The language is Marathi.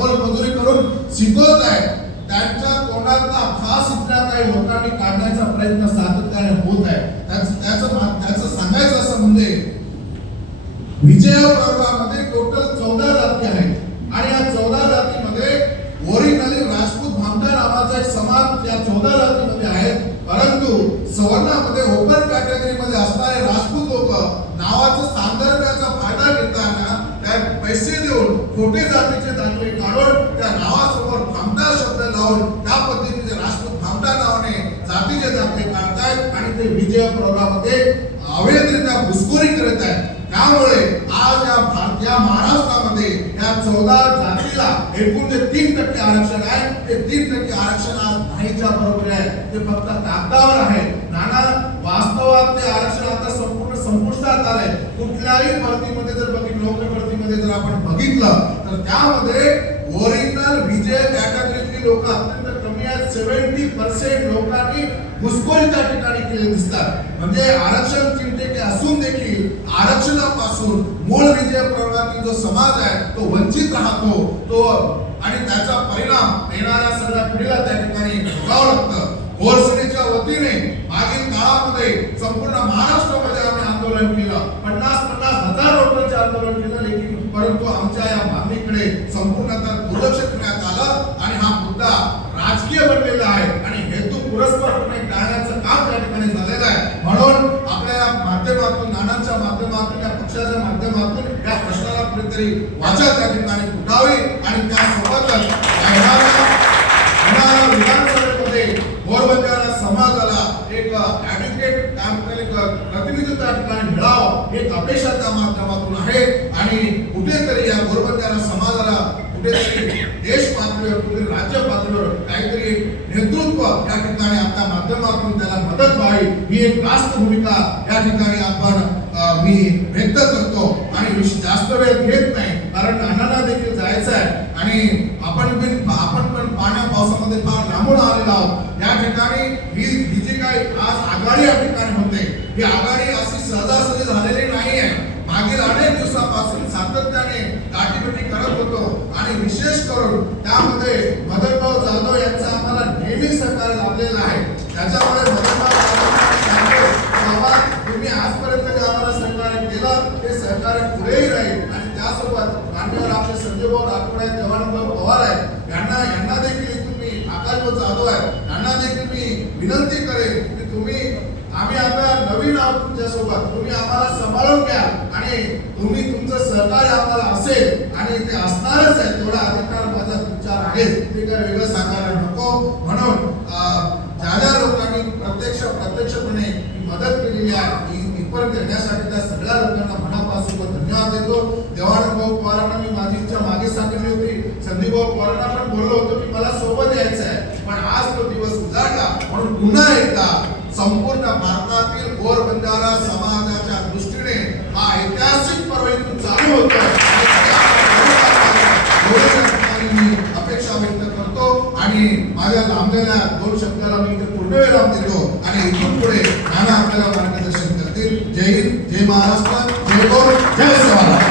मोल मजुरी करून शिकवत आहे. त्यांच्या तोंडातला खास इथल्या काही लोकांनी काढण्याचा प्रयत्न सातत्याने होत आहे. त्याचं त्याचं सांगायचं असं म्हणजे विजय वर्गामध्ये टोटल चौदा जाती आहेत. आणि या चौदा जातीमध्ये ओरिजिनली राजपूत भामदार नावाचा एक समाज या चौदा जातीमध्ये आहेत. परंतु सवर्णामध्ये ओपन कॅटेगरीमध्ये असणारे राजपूत लोक नावाचं सांदर्भाचा लावून त्या पद्धतीचे राजपूत भामटा नावाने जातीचे दाखले काढतायत आणि ते विजय पर्वामध्ये अवैधरित्या घुसखोरी करत आहेत. त्यामुळे आज या भारतीय महाराष्ट्रामध्ये या चौदा जातीला एकूण जे तीन टक्के आरक्षण आहे ते तीन टक्के आरक्षण आज नाहीच्या बरोबर आहे. ते फक्त कागदावर आहे. नाना वास्तवात ते आरक्षण आता संपूर्ण संपुष्टात आलंय. कुठल्याही भरतीमध्ये जर बघितलं लोकभरतीमध्ये भरतीमध्ये जर आपण बघितलं तर त्यामध्ये ओरिजिनल विजय कॅटेगरीतली लोक अत्यंत कमी आहेत सेव्हन्टी पर्सेंट लोकांनी घुसखोरी त्या ठिकाणी केले दिसतात. म्हणजे आरक्षण तीन असून देखील आरक्षणापासून मूळ विजय प्रवर्गातील जो समाज आहे तो वंचित राहतो तो आणि त्याचा परिणाम येणाऱ्या सगळ्या पिढीला त्या ठिकाणी भोगावं लागतं. गोरसनेच्या वतीने मागील काळामध्ये संपूर्ण महाराष्ट्रामध्ये आम्ही आंदोलन केलं. पन्नास पन्नास हजार लोकांचे आंदोलन केलं लेकिन परंतु आमच्या या मागणीकडे संपूर्णतः दुर्लक्ष करण्यात आलं आणि हा मुद्दा राजकीय बनलेला आहे आणि हेतू पुरस्परपणे टाळण्याचं काम त्या ठिकाणी झालेलं आहे. म्हणून आपल्या माध्यमातून नानांच्या माध्यमातून या पक्षाच्या माध्यमातून या प्रश्नाला कुठेतरी वाचा त्या ठिकाणी उठावी आणि त्यासोबतच विधानसभेमध्ये गोरबंजारा समाजाला एक ऍडव्होकेट काम एक प्रतिनिधी त्या ठिकाणी मिळावं एक अपेक्षा त्या माध्यमातून आहे. आणि कुठेतरी या गोरबंजारा समाजाला कुठेतरी देश पातळीवर कुठेतरी राज्य पातळीवर काहीतरी नेतृत्व या ठिकाणी आपल्या माध्यमातून त्याला मदत व्हावी ही एक रास्त भूमिका या ठिकाणी आपण मी व्यक्त करतो. आणि जास्त वेळ घेत नाही कारण नानांना देखील जायचं आहे. आणि आपण पण आपण पण पाण्या पावसामध्ये फार लांबून आलेलो आहोत. या ठिकाणी ही ही जी काही आज आघाडी या ठिकाणी होते ही आघाडी अशी सहजासहजी झालेली नाही आहे मागील अनेक दिवसापासून सातत्याने गाठीभेटी करत होतो आणि विशेष करून त्यामध्ये मदनभाऊ जाधव यांचा आम्हाला नेहमी सहकार्य लाभलेलं आहे त्याच्यामुळे मदनभाऊ जाधव सांगतो की बाबा तुम्ही आजपर्यंत जे आम्हाला सहकार्य केलं ते सहकार्य पुढेही राहील आणि त्यासोबत मान्यवर आपले संजयभाऊ राठोड आहेत जवानभाऊ पवार आहेत यांना यांना देखील इथून मी आकाशभाऊ जाधव आहे त्यांना देखील मी विनंती करेन की तुम्ही आम्ही आता नवीन आहोत तुमच्यासोबत. तुम्ही आम्हाला सांभाळून घ्या आणि तुम्ही तुमचं सहकार्य आम्हाला असेल आणि ते असणारच आहे तेवढा अधिकार माझा तुमच्यावर आहे ते काय वेगळं सांगायला नको. म्हणून ज्या ज्या लोकांनी प्रत्यक्ष प्रत्यक्षपणे मदत केलेली आहे ही इथपर्यंत येण्यासाठी त्या सगळ्या लोकांना मनापासून धन्यवाद देतो. देवानंद भाऊ पवारांना मी माझी इच्छा मागे सांगितली होती. संदीप भाऊ पवारांना पण बोललो होतो की मला सोबत यायचं आहे पण आज तो दिवस उजाडला म्हणून पुन्हा संपूर्ण भारतातील गोर बंजारा समाजाच्या दृष्टीने हा ऐतिहासिक पर्व इथून चालू होतो. मी अपेक्षा व्यक्त करतो आणि माझ्या लांबलेल्या दोन शब्दाला मी इथे पूर्णविराम देतो. आणि इथून पुढे नाना आपल्याला मार्गदर्शन करतील. जय हिंद जय महाराष्ट्र जय गोर जय सेवा